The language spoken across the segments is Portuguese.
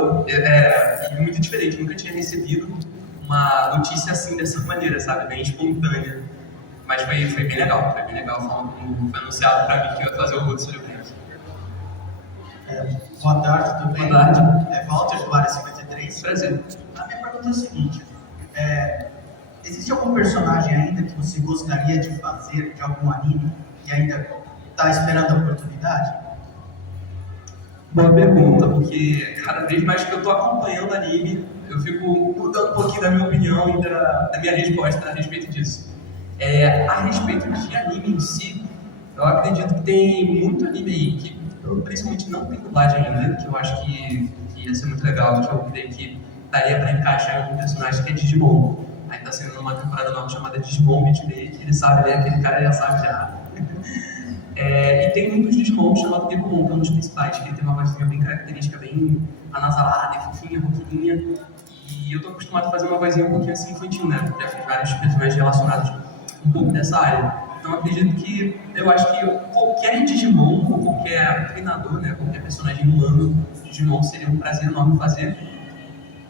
boa, e muito diferente. Eu nunca tinha recebido uma notícia assim, dessa maneira, sabe? Bem espontânea. Mas foi bem legal, foi bem legal. Foi anunciado pra mim que eu ia fazer o road sobre o Brent. Boa tarde, tudo bem? Boa tarde. Walter, do Área 53. Prazer. A minha pergunta é a seguinte: existe algum personagem ainda que você gostaria de fazer, de algum anime, e ainda está esperando a oportunidade? Boa pergunta, porque cada vez mais que eu tô acompanhando anime, eu fico mudando um pouquinho da minha opinião e da minha resposta a respeito disso. A respeito de anime em si, eu acredito que tem muito anime aí que eu principalmente não tem dublagem ainda, que eu acho que ia ser muito legal, que eu creio que daria pra encaixar em algum personagem que é Digimon. Aí tá sendo uma temporada nova chamada Digimon Beat Day, que ele sabe, né? Aquele cara já sabe já. E tem um dos Digimon chamado Devimon, que é um dos principais, que ele tem uma vozinha bem característica, bem anasalada, fofinha, roquinha. E eu tô acostumado a fazer uma vozinha um pouquinho assim infantil, né? Já fiz vários personagens relacionados um pouco dessa área. Então acredito que, eu acho que qualquer Digimon, ou qualquer treinador, né? Qualquer personagem humano de Digimon seria um prazer enorme fazer.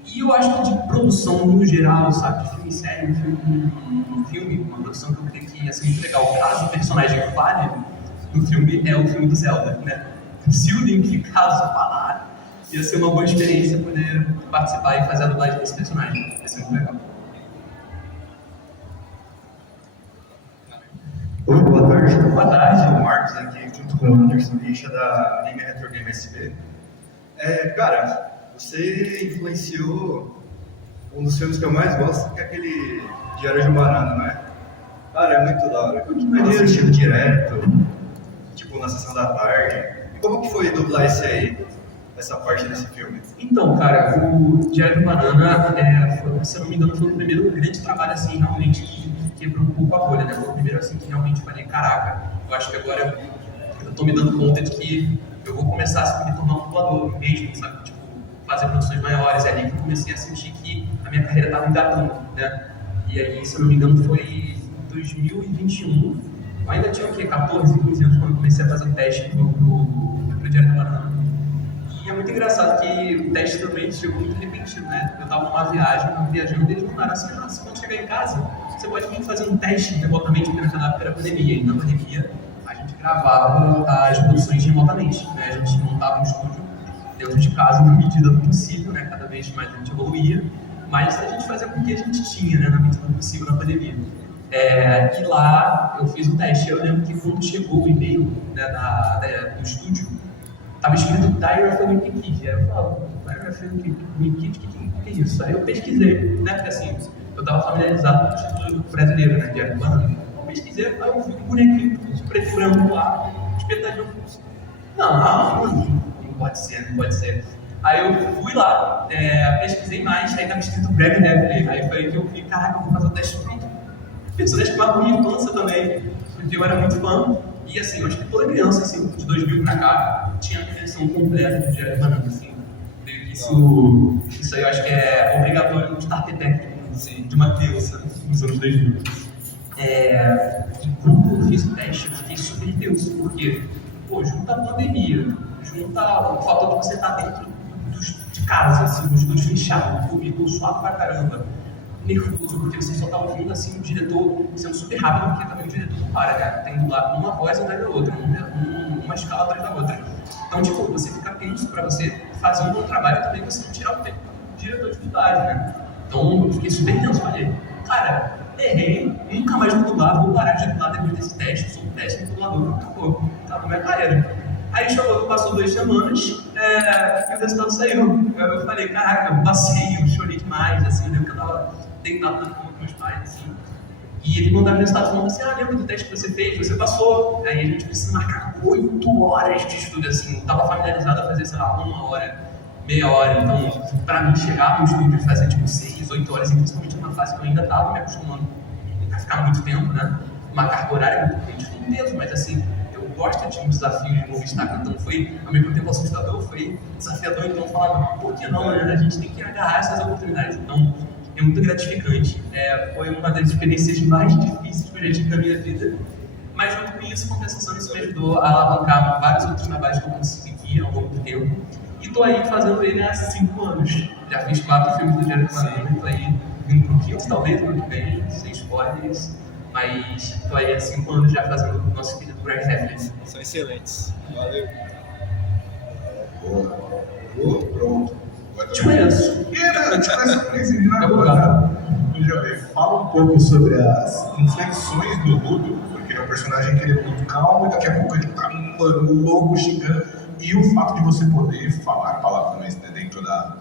E eu acho que de produção no geral, sabe? De filme série, um filme, uma produção que eu creio que ia ser muito legal. Caso o personagem fale no filme, é o filme do Zelda, né? Se o Link, caso falar, ia ser uma boa experiência poder participar e fazer a dublagem desse personagem. Ia ser muito legal. Oi, boa tarde. Boa tarde. O Marcos aqui, junto com o Anderson Richa da Anime Retro Game SP. Cara, você influenciou um dos filmes que eu mais gosto, que é aquele Diário de um Banana, não é? Cara, é muito da hora. Eu tô assistindo direto, tipo na sessão da tarde. E como que foi dublar esse aí, essa parte desse filme? Então, cara, o Diário de um Banana, se eu não me engano, foi o primeiro grande trabalho, assim, realmente, que quebrou um pouco a bolha, né? Foi o primeiro, assim, que realmente falei, caraca, eu acho que agora eu tô me dando conta de que eu vou começar a me tornar um dublador mesmo, sabe? Tipo, fazer produções maiores. É ali que eu comecei a sentir que a minha carreira estava engatando, né? E aí, se eu não me engano, foi em 2021. Eu ainda tinha o quê? 14, 15 anos quando eu comecei a fazer o teste pro Diário do Banana. E é muito engraçado que o teste também chegou muito repentino, né? Eu tava numa viagem, viajando, e eles mandaram assim: nossa, quando chegar em casa, você pode vir fazer um teste remotamente, porque naquela época era pandemia. E na pandemia, a gente gravava as produções remotamente, né? A gente montava um estúdio dentro de casa, na medida do possível, né? Cada vez mais a gente evoluía, mas a gente fazia com o que a gente tinha, né? Na medida do possível na pandemia. E lá eu fiz o teste. Eu lembro que quando chegou o e-mail, né, do estúdio, tava escrito Diary of a Wimpy Kid. Aí eu falava, Diary of a Wimpy Kid, o que é isso? Aí eu pesquisei, né? Porque assim, eu tava familiarizado com o título brasileiro, né? Diário do Banana. Eu pesquisei, aí eu vi um bonequinho preto e branco lá, espetadinho. Não pode ser. Aí eu fui lá, pesquisei mais, aí tava escrito Greg Devlin. Aí foi aí que eu vi, caraca, eu vou fazer o teste pronto. Personagem que marcou minha infância também, porque eu era muito fã. E assim, eu acho que toda criança, assim, de 2000 pra cá, tinha a coleção completa do Diário do Banana, assim. Isso aí eu acho que é obrigatório no starter pack, assim, de uma criança nos anos 2000. E quando eu fiz o teste, eu fiquei super tenso, porque, junta a pandemia, junta o fato de você estar dentro de casa, assim, no estúdio fechado, público suado pra caramba, nervoso, porque você só tá ouvindo, assim, o diretor sendo super rápido, porque também o diretor não para, cara, tem do lado uma voz atrás da outra, uma escala atrás da outra. Então, tipo, você fica tenso pra você fazer um bom trabalho e também você não tirar o tempo do diretor de dublagem, né? Então, eu fiquei super tenso, falei, cara, errei, nunca mais vou dublar, vou parar de dublar depois desse teste, sou um péssimo dublador, acabou minha carreira. Aí passou 2 semanas, e o resultado saiu. Eu falei, caraca, eu passei, eu chorei demais, assim, eu lembro que eu tava deitado na cama com meus pais, assim. E eles mandaram resultado falando assim, lembra do teste que você fez? Você passou. Aí a gente precisa marcar 8 horas de estudo, assim, eu tava familiarizado a fazer, sei lá, 1 hora, meia hora. Então, pra mim, chegar no estúdio e fazer, tipo, 6, 8 horas, e principalmente numa fase que eu ainda tava me acostumando a ficar muito tempo, né? Uma carga horária muito grande, foi um peso, mas assim, eu gosto de um desafio de novo estar, então foi, ao mesmo tempo assustador, foi desafiador, então eu falava, por que não, né? A gente tem que agarrar essas oportunidades. Então, é muito gratificante, foi uma das experiências mais difíceis que eu já tive na minha vida, mas junto com isso, compensação, isso me ajudou a alavancar vários outros trabalhos que eu consegui ao longo do tempo, e tô aí fazendo ele há 5 anos. Já fiz 4 filmes do Jared Leto, tô aí vindo pro quinto, talvez, ano que vem, sem spoilers. Mas tô aí há 5 anos já fazendo o nosso querido Greg Heffley. São excelentes. Valeu. Boa. Pronto. Te conheço. Te conheço por isso, na É boa. Fala um pouco sobre as inflexões do Ludo, porque é um personagem que ele é muito calmo e daqui a pouco ele tá, mano, louco, xingando. E o fato de você poder falar palavrões, né, dentro da...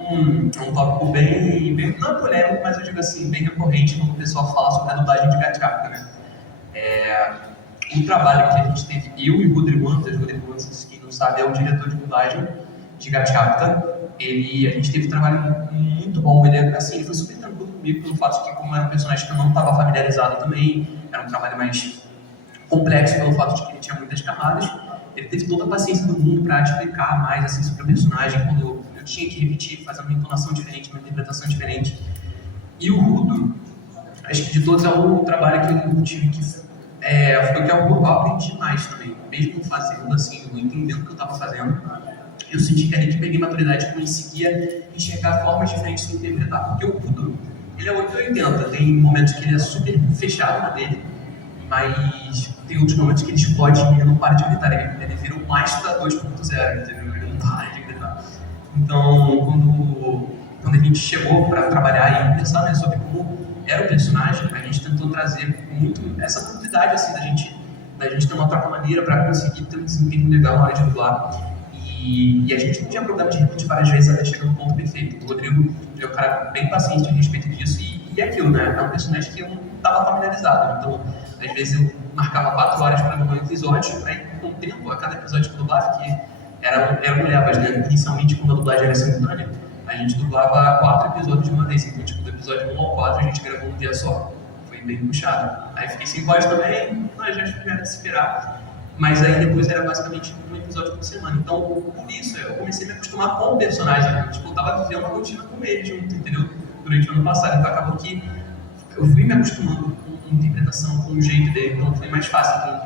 É um tópico bem, não é polêmico, mas eu digo assim, bem recorrente quando o pessoal fala sobre a dublagem de Gatiapta, né? O trabalho que a gente teve, eu e o Rodrigo Antas, quem não sabe, é o diretor de dublagem de Gatiapta. A gente teve um trabalho muito bom, ele foi super tranquilo comigo, pelo fato de que, como era um personagem que eu não estava familiarizado também, era um trabalho mais complexo pelo fato de que ele tinha muitas camadas. Ele teve toda a paciência do mundo para explicar mais assim, sobre o personagem, quando eu tinha que repetir, fazer uma entonação diferente, uma interpretação diferente. E o Rudo, acho que de todos é o trabalho que eu tive que foi que eu aprendi mais também, mesmo fazendo assim, entendendo o que eu estava fazendo. Eu senti que ali que peguei maturidade e conseguia enxergar formas diferentes de interpretar. Porque o Rudo, ele é 880, tem momentos que ele é super fechado na dele, mas tem outros momentos que ele explode e ele não para de gritar, ele vira o Maestro 2.0, entendeu? Ele não para de gritar. Então, quando a gente chegou para trabalhar e pensar, né, sobre como era o personagem, a gente tentou trazer muito essa profundidade assim, da gente ter uma troca maneira para conseguir ter um desempenho legal na hora de dublar. E a gente não tinha problema de repetir várias vezes até chegar no ponto perfeito. O Rodrigo é um cara bem paciente a respeito disso e aquilo, né? É um personagem que eu não estava familiarizado. Então, às vezes eu marcava 4 horas para dublar um episódio, aí com o tempo, a cada episódio que eu dublava, que eram levas, né? Inicialmente, quando a dublagem era simultânea, a gente dublava 4 episódios de uma vez. Então, tipo, do episódio 1 ao 4 a gente gravou um dia só. Foi bem puxado. Aí fiquei sem voz também, nós já tivemos de se esperar. Mas aí depois era basicamente um episódio por semana. Então, por isso, eu comecei a me acostumar com o personagem. Né? Tipo, eu tava vivendo uma rotina com ele junto, entendeu? Durante o ano passado. Então, acabou que eu fui me acostumando com a interpretação, com o jeito dele. Então, foi mais fácil.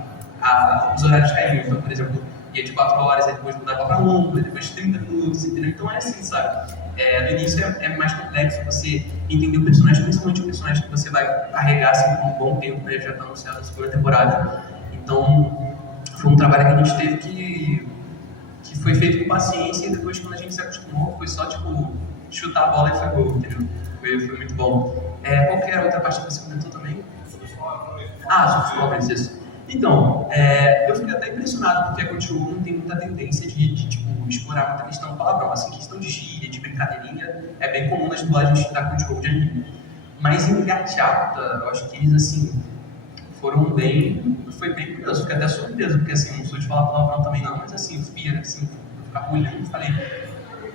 Os horários caíram. Então, por exemplo, ia de 4 horas, aí depois mudava para 1, depois 30 minutos, entendeu? Então, é assim, sabe? No início é mais complexo você entender o personagem, principalmente o personagem que você vai carregar assim, por um bom tempo, né? Já está anunciado a segunda temporada. Então, foi um trabalho que a gente teve que foi feito com paciência e depois, quando a gente se acostumou, foi só, tipo, chutar a bola e foi gol, entendeu? Foi muito bom. Qual que era a outra parte que você comentou também? Sobre os pobres, isso. Então, eu fiquei até impressionado, porque a Crunchyroll não tem muita tendência de tipo, explorar muita questão do palavrão. Assim, questão de gíria, de brincadeirinha, é bem comum nas dublagens da Crunchyroll de anime. Mas em Gatiapta, eu acho que eles, assim, foi bem curioso, fiquei até surpreso, porque assim, não sou de falar palavrão também não, mas assim, eu via, assim, eu ficava olhando e falei,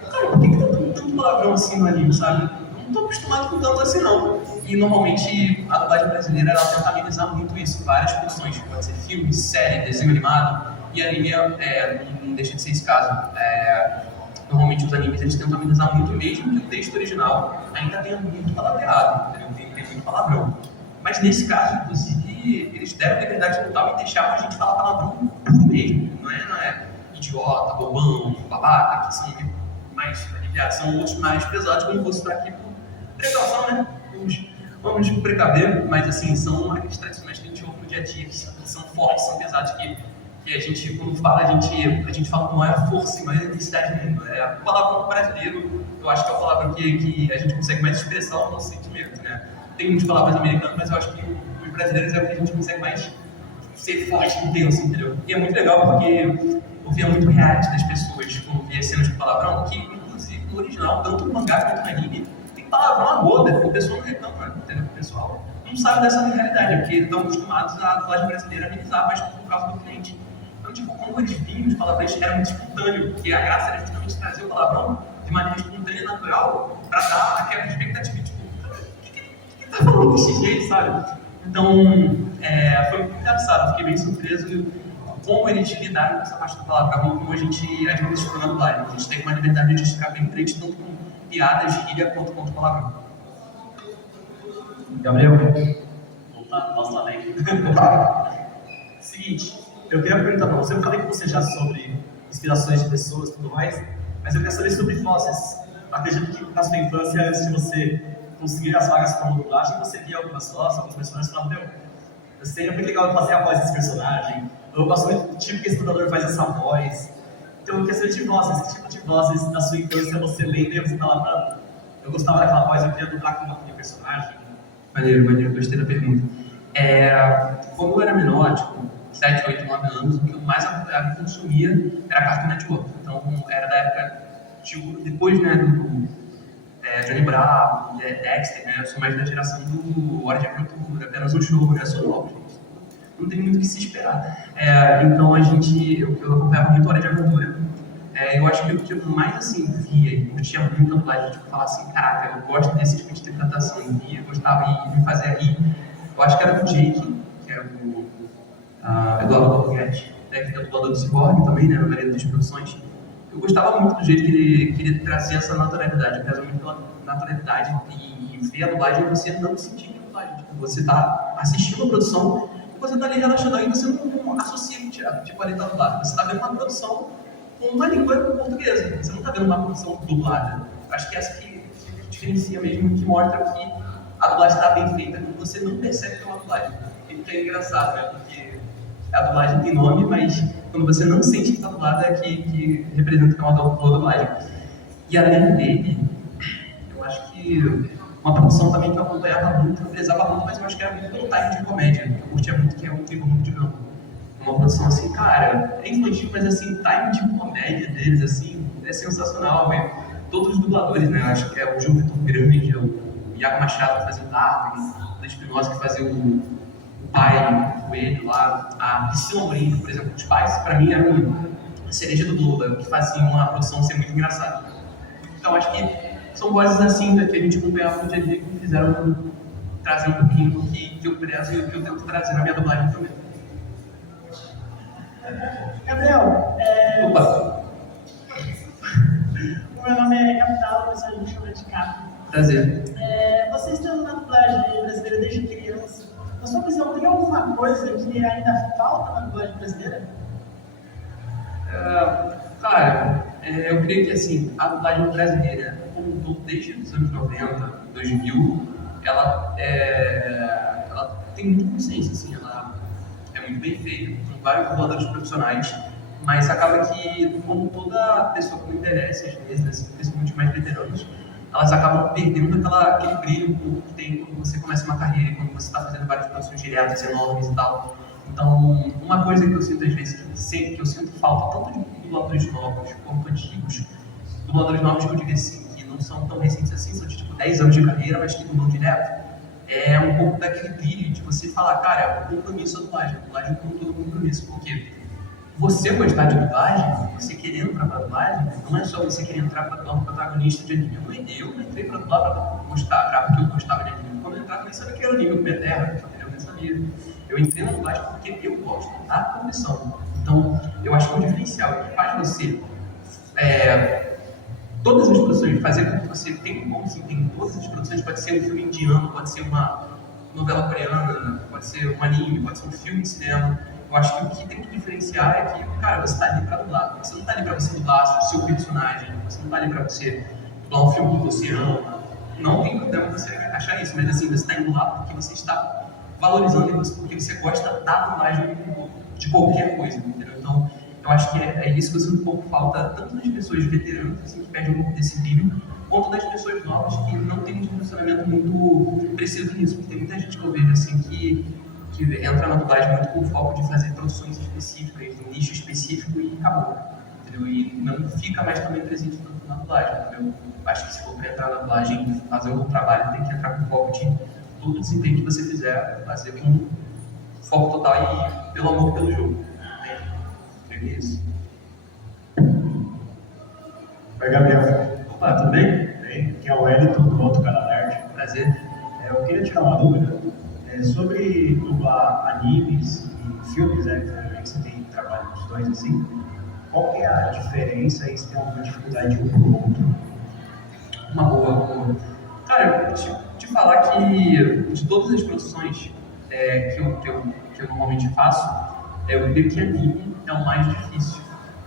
cara, por que tem tanto palavrão assim no anime, sabe? Eu não tô acostumado com tanto assim não. E normalmente a dublagem brasileira, ela tenta amenizar muito isso, várias funções, pode ser filme, série, desenho animado, e anime não deixa de ser esse caso. Normalmente os animes eles tentam amenizar muito, mesmo que o texto original ainda tenha muito palavreado, tem muito palavrão. Mas nesse caso, inclusive, eles deram liberdade total e deixaram a gente falar palavrão puro mesmo. Não é idiota, bobão, babaca, que são mais aliviados, são outros mais pesados, como fosse para aqui por precaução, né? Vamos precaver, mas assim, são aqueles tradicionais que a gente ouve no dia a dia, que são fortes, são pesados, que a gente, quando fala, a gente fala com maior força e maior intensidade mesmo. O palavrão brasileiro, eu acho que é o palavrão que a gente consegue mais expressar o nosso sentimento, né? Tem muitas palavras americanas, mas eu acho que os brasileiros é o que a gente consegue mais ser forte e intenso, entendeu? E é muito legal porque eu via muito reality das pessoas quando via cenas de palavrão, que inclusive no original, tanto no mangá quanto no anime, tem palavrão a roda, o pessoal não reclama, entendeu? O pessoal não sabe dessa realidade, porque estão acostumados a dublagem brasileira amenizar, mas por causa do cliente. Então, tipo, como eles vinham os palavrões, era muito espontâneo, porque a graça era justamente trazer o palavrão de maneira espontânea e natural para dar aquela expectativa, tipo, tá falando desse jeito, sabe? Então, foi muito engraçado, fiquei bem surpreso como eles lidaram com essa parte do palavrão, como a gente administrou na dublagem. A gente tem uma liberdade de ficar bem frente, tanto com piadas, gíria, quanto com palavrão. Gabriel, posso também. Seguinte, eu queria perguntar para você, eu falei com você já sobre inspirações de pessoas e tudo mais, mas eu quero saber sobre vozes. Acredito que na sua infância, antes de você conseguir as vagas para dublagem, você via algumas vozes, alguns personagens e falava, seria muito legal fazer a voz desse personagem. Eu gosto muito do tipo que esse dublador faz essa voz. Então eu quero saber de vozes, que tipo de vozes da sua infância você lembra e você fala, eu gostava daquela voz, eu queria dublar com aquele personagem. Maneiro, gostei da pergunta. Como eu era menor, tipo, 7, 8, 9 anos, o que eu mais consumia era Cartoon Network. Então, era da época, tipo, depois, né, do Johnny Bravo, Dexter, né, eu sou mais da geração do Hora de Aventura, Apenas um Show, né, sou novo, gente. Não tem muito o que se esperar. Então, eu acompanhava muito Hora de Aventura. Eu acho que o que eu mais, assim, via e curtia muito a dublagem, tipo, falar assim, caraca, eu gosto desse tipo de interpretação, e eu gostava de me fazer rir. Eu acho que era o Jake, que era o Eduardo Borghetti, né, que é o dublador do Cyborg também, né, na maioria das produções. Eu gostava muito do jeito que ele trazia essa naturalidade, eu prezo muito pela naturalidade, e ver a dublagem você não sentir que é dublagem. Tipo, você tá assistindo a produção e você tá ali relaxando, e você não associa, tipo, ali tá dublado. Você tá vendo uma produção com uma língua portuguesa, você não tá vendo uma produção dublada. Acho que essa que diferencia mesmo, que mostra que a dublagem está bem feita, quando você não percebe que é uma dublagem. E que é engraçado, né? Porque a dublagem tem nome, mas quando você não sente que está dublada, é que representa que é uma boa dublagem. E além dele, eu acho que uma produção também que eu acompanhava muito, eu prezava muito, mas eu acho que era muito pelo time de comédia. Eu curtia muito, que é um tipo muito de campo. Uma produção assim, cara, é infantil, mas assim, time de comédia deles, assim, é sensacional, velho. Todos os dubladores, né? Eu acho que é o João Vitor Grande, o Iago Machado que fazia o Darwin, o Espinosa que fazia o pai, o Coelho lá, a Priscila Morim, por exemplo, os pais, pra mim, eram a cereja do bolo, que faziam a produção ser muito engraçada. Então, acho que são vozes assim, que a gente acompanhava no dia a dia, que me fizeram trazer um pouquinho do que eu prezo e o que eu tento trazer na minha dublagem também. Gabriel, Opa! o meu nome é Capital, mas a gente chama de Capo. Prazer. Você estando na dublagem brasileira desde criança, na sua visão, tem alguma coisa que ainda falta na dublagem brasileira? Cara, eu creio que assim, a dublagem brasileira, como um todo, desde os anos 90, 2000, ela tem muita consciência, assim, ela é muito bem feita, com vários dubladores profissionais, mas acaba que, como toda pessoa que me interessa, às vezes, assim, principalmente mais veteranos, elas acabam perdendo aquele brilho que tem quando você começa uma carreira, quando você está fazendo várias produções diretas, enormes e tal. Então, uma coisa que eu sinto às vezes, que eu sinto falta, tanto de dubladores novos quanto antigos, dubladores novos que eu digo assim, que não são tão recentes assim, são de tipo 10 anos de carreira, mas que dublam direto, é um pouco daquele brilho de você falar, cara, o compromisso é a dublagem como todo compromisso, porque você gostar de dublagem, você querer entrar pra dublagem, não é só você querer entrar pra dublar um protagonista de anime. Eu não entrei pra dublar pra gostar, porque eu gostava de anime. Quando eu entrava, eu nem sabia que era anime, eu comia terra, eu nem sabia. Eu entrei na dublagem porque eu gosto da profissão. Então, eu acho que o diferencial que faz você, todas as produções, fazer com que você tenha um bom desempenho em todas as produções, pode ser um filme indiano, pode ser uma novela coreana, pode ser um anime, pode ser um filme de cinema. Eu acho que o que tem que diferenciar é que, cara, você está ali para dublar. Você não está ali para você dublar o seu personagem, você não está ali para você dublar um filme que você ama. Não tem problema você achar isso, mas assim, você está indo lá porque você está valorizando isso, porque você gosta da dublagem de qualquer coisa, entendeu? Então, eu acho que é isso que eu sinto um pouco falta, tanto das pessoas veteranas, assim, que perdem um pouco desse brilho, quanto das pessoas novas que não têm um posicionamento muito preciso nisso. Porque tem muita gente que eu vejo assim que entra na dublagem muito com o foco de fazer produções específicas, de um nicho específico e acabou, entendeu? E não fica mais também presente na dublagem, entendeu? Acho que se for para entrar na dublagem e fazer um trabalho, tem que entrar com o foco de todo o desempenho que você fizer, fazer com foco total e pelo amor pelo jogo, entende? É isso. Oi, Gabriel. Opa, tudo bem? Bem, aqui é o Wellington, do Outro Canal Nerd. Prazer. Eu queria tirar uma dúvida sobre dublar animes e filmes, né? Que você tem trabalho com os dois assim. Qual que é a diferença e se tem alguma dificuldade de um pro outro? Uma boa. Cara, te falar que de todas as produções que eu normalmente faço, eu creio que anime é o mais difícil.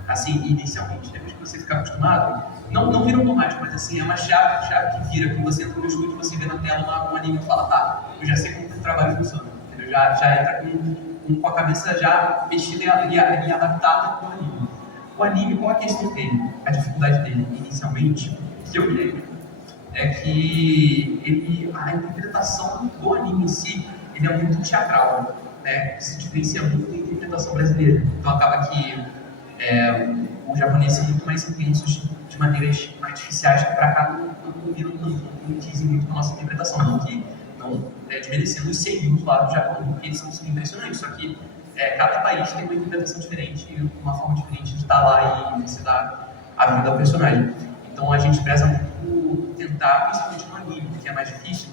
assim, inicialmente. Depois que você ficar acostumado, não vira automático, mas assim, é uma chave que vira. Quando você entra no estúdio, você vê na tela um anime e fala, tá, eu já sei como o trabalho funciona, entendeu? Já entra com a cabeça já mexida e adaptada com o anime. O anime, qual a questão dele? A dificuldade dele, inicialmente, que eu lembro, é que a interpretação do anime em si, ele é muito teatral, né? Se diferencia muito da interpretação brasileira. Então acaba que os japoneses são muito mais intensos de maneiras artificiais que para cá não viram tanto, não dizem muito com a nossa interpretação. Não desmerecendo os seiyus lá do Japão, porque eles são impressionantes, só que cada país tem uma interpretação diferente, uma forma diferente de estar lá e você dar a vida ao personagem. Então a gente preza muito por tentar, principalmente no anime, que é mais difícil,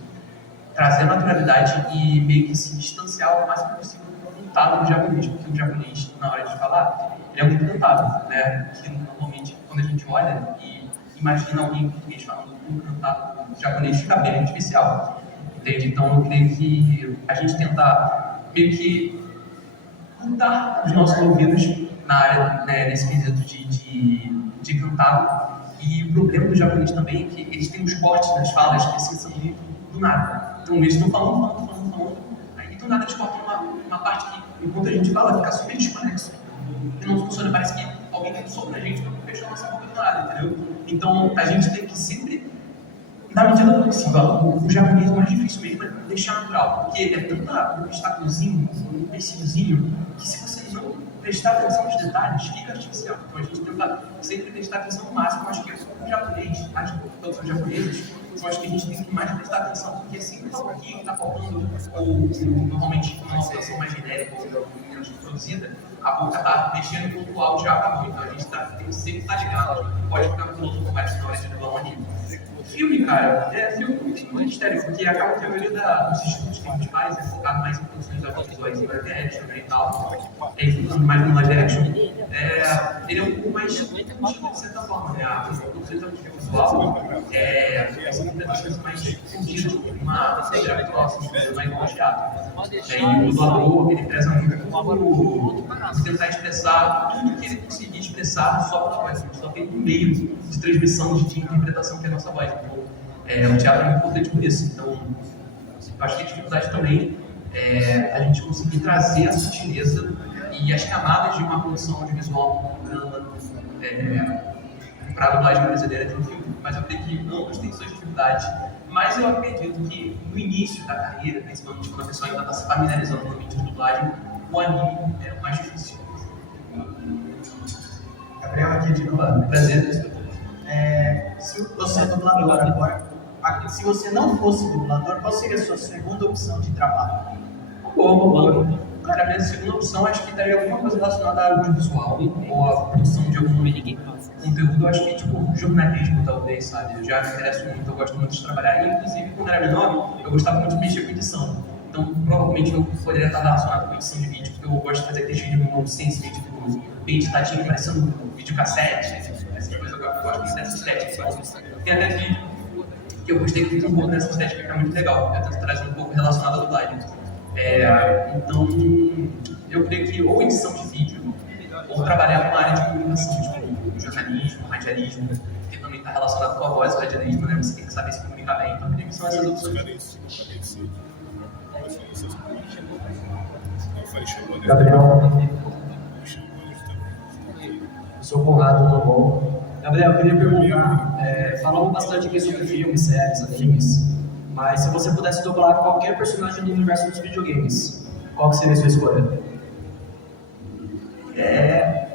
trazer a naturalidade e meio que se distanciar o máximo possível do contado do japonês, porque o japonês, na hora de falar, ele é muito cantado, né? Que normalmente, quando a gente olha e imagina alguém em português falando um cantado japonês, fica bem muito especial, entende? Então eu creio que a gente tenta meio que cantar os nossos ouvidos na área, né, nesse quesito de cantado. E o problema do japonês também é que eles têm os cortes nas falas que assim, são muito do nada. Então eles estão falando, aí do nada eles cortam uma parte que, enquanto a gente fala, fica super desconexo. E não funciona, parece que alguém tem um soco na gente para fechar a nossa boca do nada, entendeu? Então a gente tem que sempre, na medida do possível, o japonês é mais difícil mesmo é deixar natural, porque é tanta um obstáculozinho, um empecilhozinho, que se você não prestar atenção nos detalhes, fica artificial. Então a gente tenta sempre prestar atenção no máximo. Acho que o japonês, as produções japonesas, eu acho que a gente tem que mais prestar atenção, porque sempre está um pouquinho que está faltando, ou normalmente uma produção mais genérica, ou menos produzida, a boca está mexendo com o áudio já acabou. Então a gente tem que sempre estar ligado, não pode ficar no piloto automático na hora de levar um anime. Filme, cara, filme muito mistério, porque acaba que a maioria dos estudos que a gente faz é focado mais em produções audiovisuais e live action, né, e tal, focando mais no live action. Ele é um pouco mais contido de certa forma, né? A produção audiovisual são interpretações mais contidas, uma pedra próxima, mais elogiada. E o dublador, ele preza muito por tentar expressar tudo que ele conseguir expressar só pela voz, só tem um meio de transmissão, de interpretação que é a nossa voz. Então, o teatro é muito importante por isso. Então, eu acho que a dificuldade também é a gente conseguir trazer a sutileza e as camadas de uma produção audiovisual para a dublagem brasileira de um filme. Mas eu creio que ambos têm suas dificuldades. Mas eu acredito que no início da carreira, principalmente quando a pessoa ainda está se familiarizando no ambiente de dublagem, o anime é o mais difícil. Gabriel aqui de novo. Prazer. Se você é dublador agora, se você não fosse dublador, qual seria a sua segunda opção de trabalho? Boa. Cara, a minha segunda opção acho que estaria alguma coisa relacionada ao audiovisual ou à produção de algum conteúdo. Acho que tipo jornalismo, talvez, sabe? Eu já me interesso muito, eu gosto muito de trabalhar. E, inclusive, quando era menor, eu gostava muito de mexer com edição. Então, provavelmente eu poderia estar relacionado com edição de vídeo, porque eu gosto de fazer aquele vídeo no nonsense, tipo, bem editadinho, parecendo um videocassete, essas coisas. Eu gosto muito dessa estética. Tem até vídeo que eu gostei que fica um pouco dessa estética, que é muito legal. Eu tento trazer um pouco relacionado à dublagem. Então, eu creio que ou edição de vídeo, ou trabalhar com a área de comunicação, tipo jornalismo, radialismo, que também está relacionado com a voz, o radialismo, né? Você tem que saber se comunicar bem. Então, eu creio que são essas opções. Gabriel, eu sou o Conrado, tudo bom? Gabriel, eu queria perguntar, falamos bastante aqui sobre filmes, séries, animes, mas se você pudesse dublar qualquer personagem do universo dos videogames, qual que seria a sua escolha? É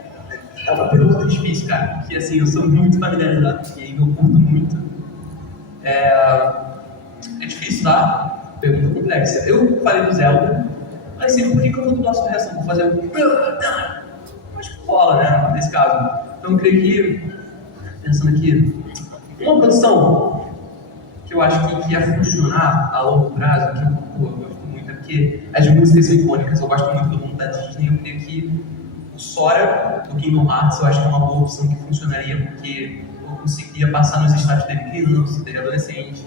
uma pergunta difícil, cara, porque assim, eu sou muito familiarizado com o game, eu curto muito. É difícil, tá? Pergunta complexa. Eu falei do Zelda, mas sempre por que eu vou dublar a sua reação? Vou fazer acho que rola, né, nesse caso. Então eu creio que, pensando aqui, uma produção que eu acho que ia funcionar a longo prazo, que eu gosto muito, é porque as músicas são icônicas, eu gosto muito do mundo da Disney, eu creio que o Sora do Kingdom Hearts eu acho que é uma boa opção que funcionaria, porque eu conseguia passar nos estágios dele criança, dele adolescente.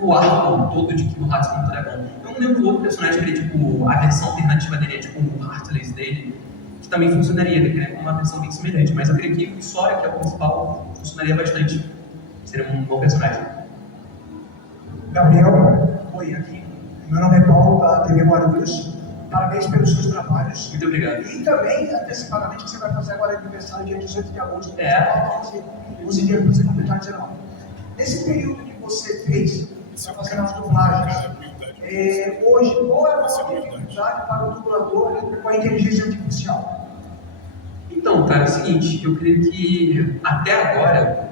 O arco todo de Kingdom Hearts é bom. Eu não lembro outro personagem que ele, tipo, a versão alternativa dele é tipo o Heartless dele, que também funcionaria, né? Com uma versão bem semelhante. Mas eu creio que o Sora, que é o principal, funcionaria bastante. Seria um bom personagem. Gabriel, oi, aqui. Meu nome é Paulo, da TV Guarulhos. Parabéns pelos seus trabalhos. Muito obrigado. E também, antecipadamente, que você vai fazer agora aniversário, dia 18 de agosto. É. 11 dias para você completar 19. Nesse período que você fez, está fazendo as dublagens, hoje, qual é a maior dificuldade para o dublador com a inteligência artificial? Então, cara, é o seguinte, eu creio que até agora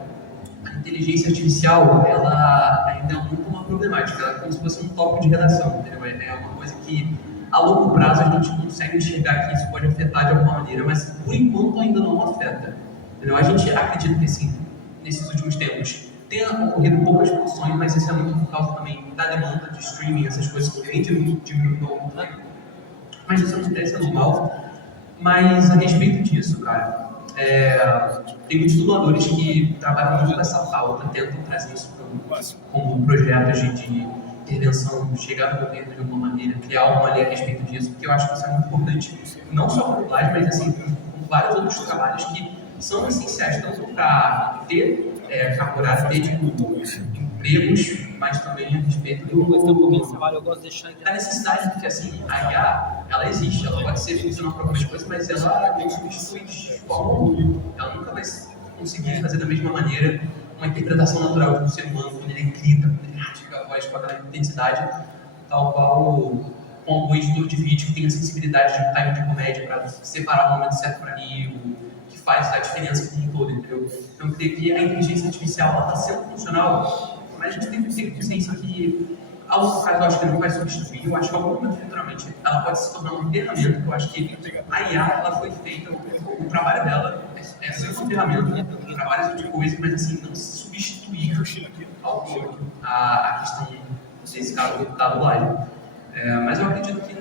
a inteligência artificial, ela ainda é muito uma problemática, ela é como se fosse um tópico de redação, entendeu? É uma coisa que a longo prazo a gente consegue enxergar que isso pode afetar de alguma maneira, mas por enquanto ainda não afeta, entendeu? A gente acredita que sim, nesses últimos tempos tenha ocorrido poucas produções, mas isso é muito por causa também da demanda de streaming, essas coisas que vem diminuindo ao longo do tempo. Mas isso não acontece, é normal. Mas a respeito disso, cara, tem muitos dubladores que trabalham muito com essa pauta, tentam trazer isso como projetos de intervenção, chegar no governo de alguma maneira, criar uma lei a respeito disso, porque eu acho que isso é muito importante, não só para a dublagem, mas assim, com vários outros trabalhos que são essenciais, tanto para ter carburado, ter empregos, mas também a respeito da necessidade, porque assim, a IA, ela existe, ela pode ser funcional para algumas coisas, mas ela não substitui de forma alguma. Ela nunca vai conseguir fazer da mesma maneira uma interpretação natural de um ser humano, quando ele grita, quando ele rasga a voz com aquela intensidade, tal qual com o editor de vídeo que tem a sensibilidade de time de comédia para separar o momento certo para rir, que faz a diferença como um todo, entendeu? Então, eu creio que a inteligência artificial está sendo funcional, mas a gente tem que ter consciência que, ao longo prazo, eu acho que não vai substituir. Eu acho que, algum momento, futuramente, ela pode se tornar uma ferramenta. Eu acho que a IA, ela foi feita, o trabalho dela é ser uma ferramenta para várias outras coisas, mas, assim, não se substituir ao todo a questão, nesse caso, da dublagem. Mas eu acredito que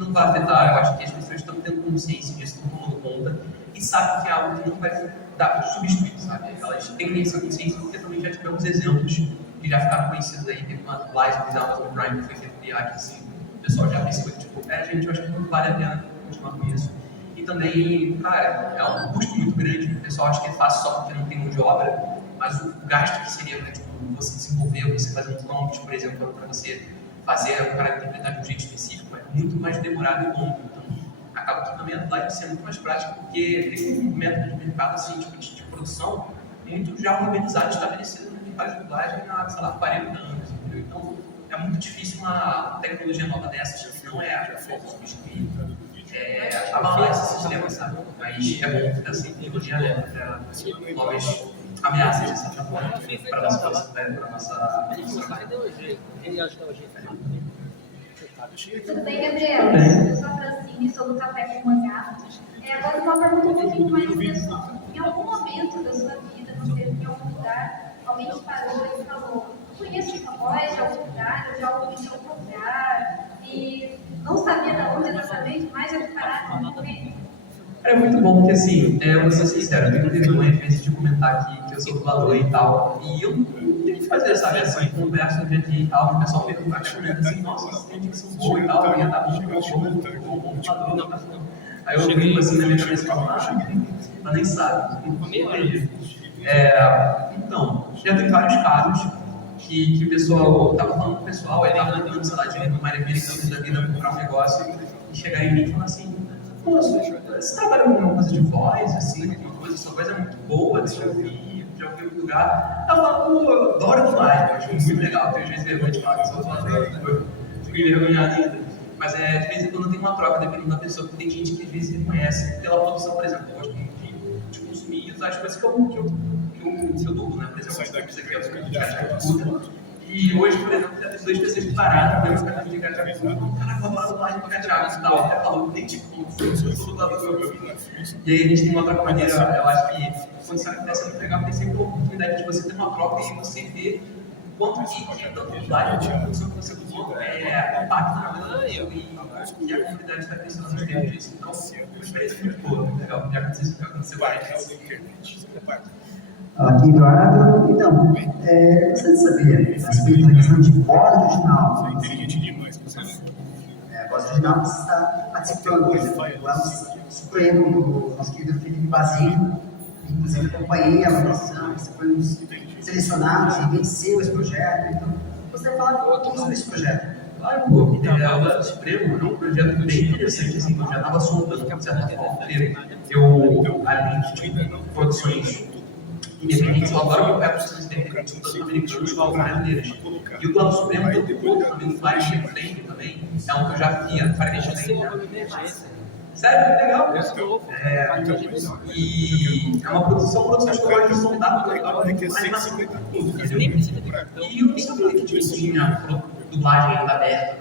não vai afetar. Eu acho que as pessoas estão tendo consciência disso, estão tomando conta e sabem que é algo que não vai dar para substituir, sabe? Elas têm essa consciência porque também já tivemos exemplos que já ficaram conhecidos aí. Teve uma dublagem do Amazon Prime que foi feita por IA, que assim, o pessoal já pensou que, tipo, gente, eu acho que não vale a pena continuar com isso. E também, cara, é um custo muito grande. O pessoal acha que é fácil só porque não tem mão de obra, mas o gasto que seria para, tipo, você desenvolver, você fazer um prompt, por exemplo, para você fazer o cara interpretar de um jeito específico, é muito mais demorado e longo. Então, acaba que também a dublagem ser muito mais prática, porque tem um método de mercado, assim, tipo, de produção muito já organizado, estabelecido no mercado de dublagem há, sei lá, 40 anos, entendeu? Então, é muito difícil uma tecnologia nova dessas, que não é a forma de substituir, abalar esse sistema, sabe? Mas é bom ficar sempre em linha alerta para novas ameaças, de certa forma, para a nossa Tudo bem, Gabriel? Eu sou a Francine, sou do Café com Mangá. Agora uma pergunta um pouquinho mais pessoal. Em algum momento da sua vida, você teve em algum lugar, alguém te parou e falou: conheço essa voz de algum lugar, eu já ouvi de algum lugar, e não sabia de onde exatamente, mas já te pararam no momento? É muito bom, porque assim, eu vou ser sincero, eu tenho vergonha às vezes de comentar aqui que eu sou dublador e tal, e eu não tenho que fazer, sabe, assim, conversa no dia a dia e tal, o pessoal pergunta assim, nossa, você tem dicção boa e tal, eu ia dar bom dublador, não, mas não. Aí eu brinco assim na minha cabeça e falo, ela nem sabe, não entendi. Então, já tem vários casos que o pessoal tava falando com o pessoal, aí tava lembrando, sei lá, de uma área americana da vida comprar um negócio e chegar em mim e falar assim: nossa, você trabalha com alguma coisa de voz, assim, alguma coisa, sua voz é muito boa, deixa eu ouvir, já ouvi em algum lugar. Eu falo, pô, eu adoro dublagem, eu acho muito legal, tenho às vezes vergonha de falar, só falando, eu fico envergonhado ainda. Mas de vez em quando tem uma troca, dependendo da pessoa, porque tem gente que às vezes reconhece pela produção, por exemplo, eu gosto muito de consumir e usar as coisas que eu dublo, né? Por exemplo, isso aqui é o que eu e hoje, por exemplo, já tem 2 pessoas que pararam, tem uns caras de Caraca, vamos lá dublagem de Catiago e tal. Até falou, nem te conto, eu sou dublador. E aí a gente tem uma troca maneira, eu acho que quando você acontece é muito legal, porque sempre tem a oportunidade de você ter uma troca e você ver o quanto que tanto dublagem, a produção que você dublou, impacta na vida da pessoa e a comunidade está crescendo nos tempos disso. Então, é uma experiência muito boa, muito legal. Já aconteceu várias vezes. Aqui, Eduardo. Então, você sabia a respeito da questão de voz original? a voz original, mas está participando, por exemplo, do Elvis Supremo, do nosso querido Felipe Basílio. Inclusive, acompanhei a avaliação, você foi um dos selecionados e venceu esse projeto. Então, você vai falar um pouquinho sobre esse projeto. Claro, pô, o Elvis Supremo é um projeto bem interessante, assim, que eu já estava soltando, de certa forma, porque eu, além de produções independentes, eu adoro meu produções independentes, tanto americanos como brasileiras. E o Plano Supremo, todo também do Flash Frame também, é um que eu já vi, a Fire Sério, que legal. E é uma produção que eu gosto de sondar, mas e eu nem sabia que tinha dublagem ainda aberta,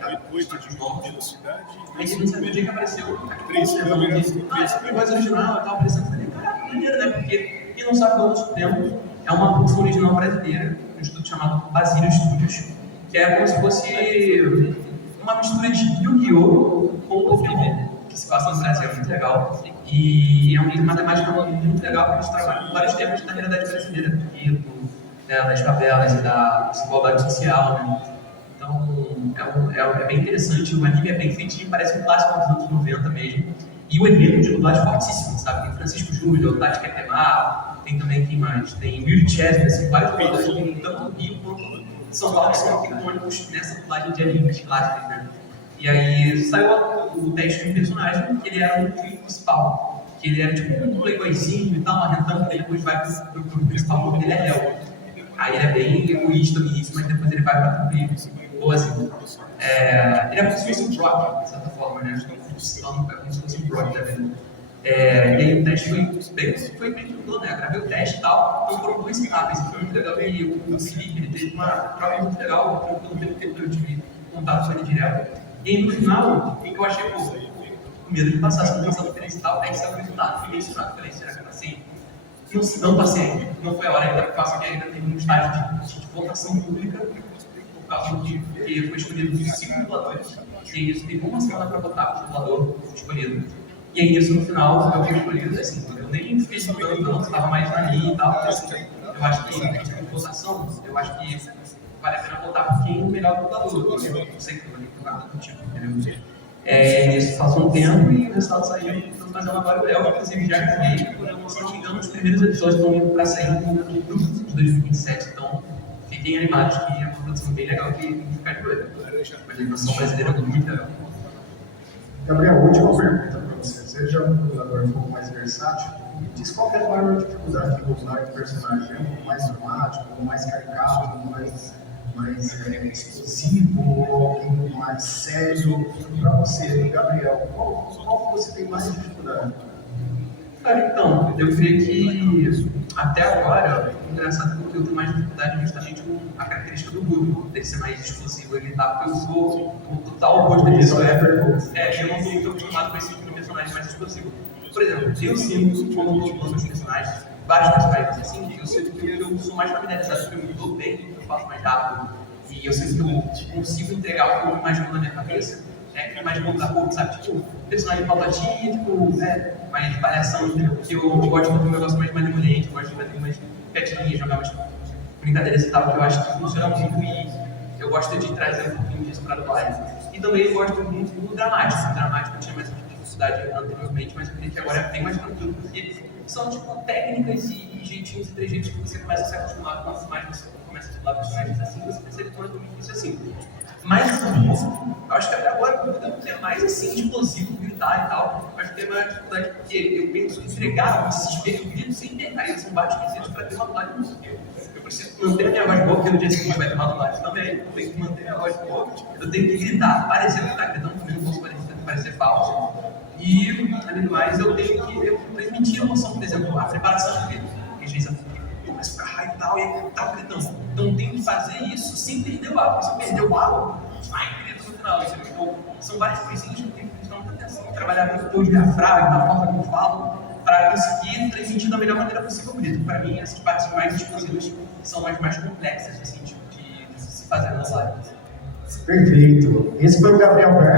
mas eu não sabia o dia que apareceu. A voz original e tal, aparecendo, eu falei, caraca, maneiro, né? Porque quem não sabe, o Plano Supremo é uma produção original brasileira, um estúdio chamado Basílio Studios, que é como se fosse uma mistura de Yu-Gi-Oh! Com Pokémon, que se passa no Brasil, é muito legal. E é um livro de matemática muito legal, porque eles trabalham com vários temas da realidade brasileira, do rico, das favelas e da desigualdade social, né? Então, é bem interessante, o anime é bem feitinho, parece um clássico dos anos 90 mesmo. E o elenco de dublagem fortíssimo, sabe? Tem Francisco Júnior, Tati Ketemar, tem também quem mais? Tem Will Chesney, assim, vários dubladores que tem tanto no Rio quanto em São Paulo, que são icônicos nessa dublagem de animes clássicos, né? E aí saiu o teste de um personagem, que ele era o principal, que ele era tipo um playboyzinho e tal, marrentão, que depois vai pro principal, porque ele é réu. Aí ele é bem egoísta no início, mas depois ele vai pra cumprir. Ou assim, ele é como se fosse um Brock, de certa forma, né? Como se fosse um Brock, tá vendo? E aí o teste foi bem tranquilo, né? Eu gravei o teste e tal, então foram 2 etapas, foi muito legal. E o Felipe, ele teve uma prova muito legal, pelo tempo que eu tive contato com ele direto. E aí no final, eu achei, pô, com medo de passar essa noção diferença e tal, aí saiu o resultado, fui mencionado, falei, será que eu passei? Não passei, não foi a hora ainda que eu faço, que ainda tem um estágio de votação pública, por causa de que foi escolhido de 5 dubladores, e isso teve uma semana para votar para o dublador escolhido. E aí isso no final eu fui escolhido, assim, eu nem fiz tanto, não estava mais na linha e tal, assim, eu acho que tipo, votação, eu acho que vale a pena votar por quem é o melhor dublador, eu não sei que eu vou contigo, entendeu? Isso faz um tempo e o resultado saiu, estamos fazendo agora o Léo, inclusive já gravei, se não me engano, os primeiros episódios estão indo para sair no outubro de 2027, então fiquem animados que é uma produção bem legal que tem que ficar de olho. A animação brasileira é muito legal. Gabriel, última pergunta para você. Você já é um dublador um pouco mais versátil? Diz qual é a maior dificuldade de dublar um personagem? É um pouco mais dramático, um mais caricato, um mais explosivo, ou um mais sério? Para você, Gabriel, qual você tem mais dificuldade? Cara, então, eu creio que até agora, engraçado porque eu tenho mais dificuldade justamente com a característica do Gudo, de ser mais explosivo e gritar, porque eu sou o total oposto disso. Eu não estou muito acostumado com esse tipo de personagem mais explosivo. Por exemplo, eu sinto, quando eu estou nos personagens, vários personagens assim, eu sinto que eu sou mais familiarizado, porque eu me dou bem, eu faço mais rápido, e eu sinto que eu consigo entregar o que eu imagino na minha cabeça, que é mais bom da cor, sabe? Tipo, personagem pauladinho, tipo, mais palhação, entendeu? Porque eu gosto de um negócio mais malemolente, eu gosto de fazer umas petinhas, jogar umas brincadeiras e tal, que eu acho que funciona muito e eu gosto de trazer um pouquinho disso para a dublagem. E também eu gosto muito do dramático. O dramático eu tinha mais dificuldade anteriormente, mas eu creio que agora é bem mais tranquilo, porque são tipo técnicas e jeitinhos e trejeitos que você começa a se acostumar com mais você começa a dublar personagens assim, você percebe que é difícil assim. Mas eu acho que até agora o que é mais assim, explosivo, gritar e tal, eu acho que tem maior dificuldade porque eu penso em entregar o desespero do grito sem ter. Aí são vários quesitos para ter uma dublagem música. Eu preciso manter a minha voz boa, porque no dia seguinte vai ter uma dublagem também. Eu tenho que manter a voz boa, eu tenho que gritar, parecer que está gritando, também não posso parecer falso. E, além do mais, eu tenho que transmitir a emoção, por exemplo, a preparação do grito. Porque às vezes eu começo a ficar raiva e tal, e tal gritando. Então eu tenho que fazer isso sem perder o ar. Se eu perder o ar, vai grito no final. Então, são várias coisinhas que eu tenho que prestar muita atenção. Trabalhar muito o diafragma, a forma como eu falo, para conseguir transmitir da melhor maneira possível o grito. Para mim, essas partes mais explosivas são as mais complexas assim, de se fazer nas lives. Perfeito. Esse foi o Gabriel Berg.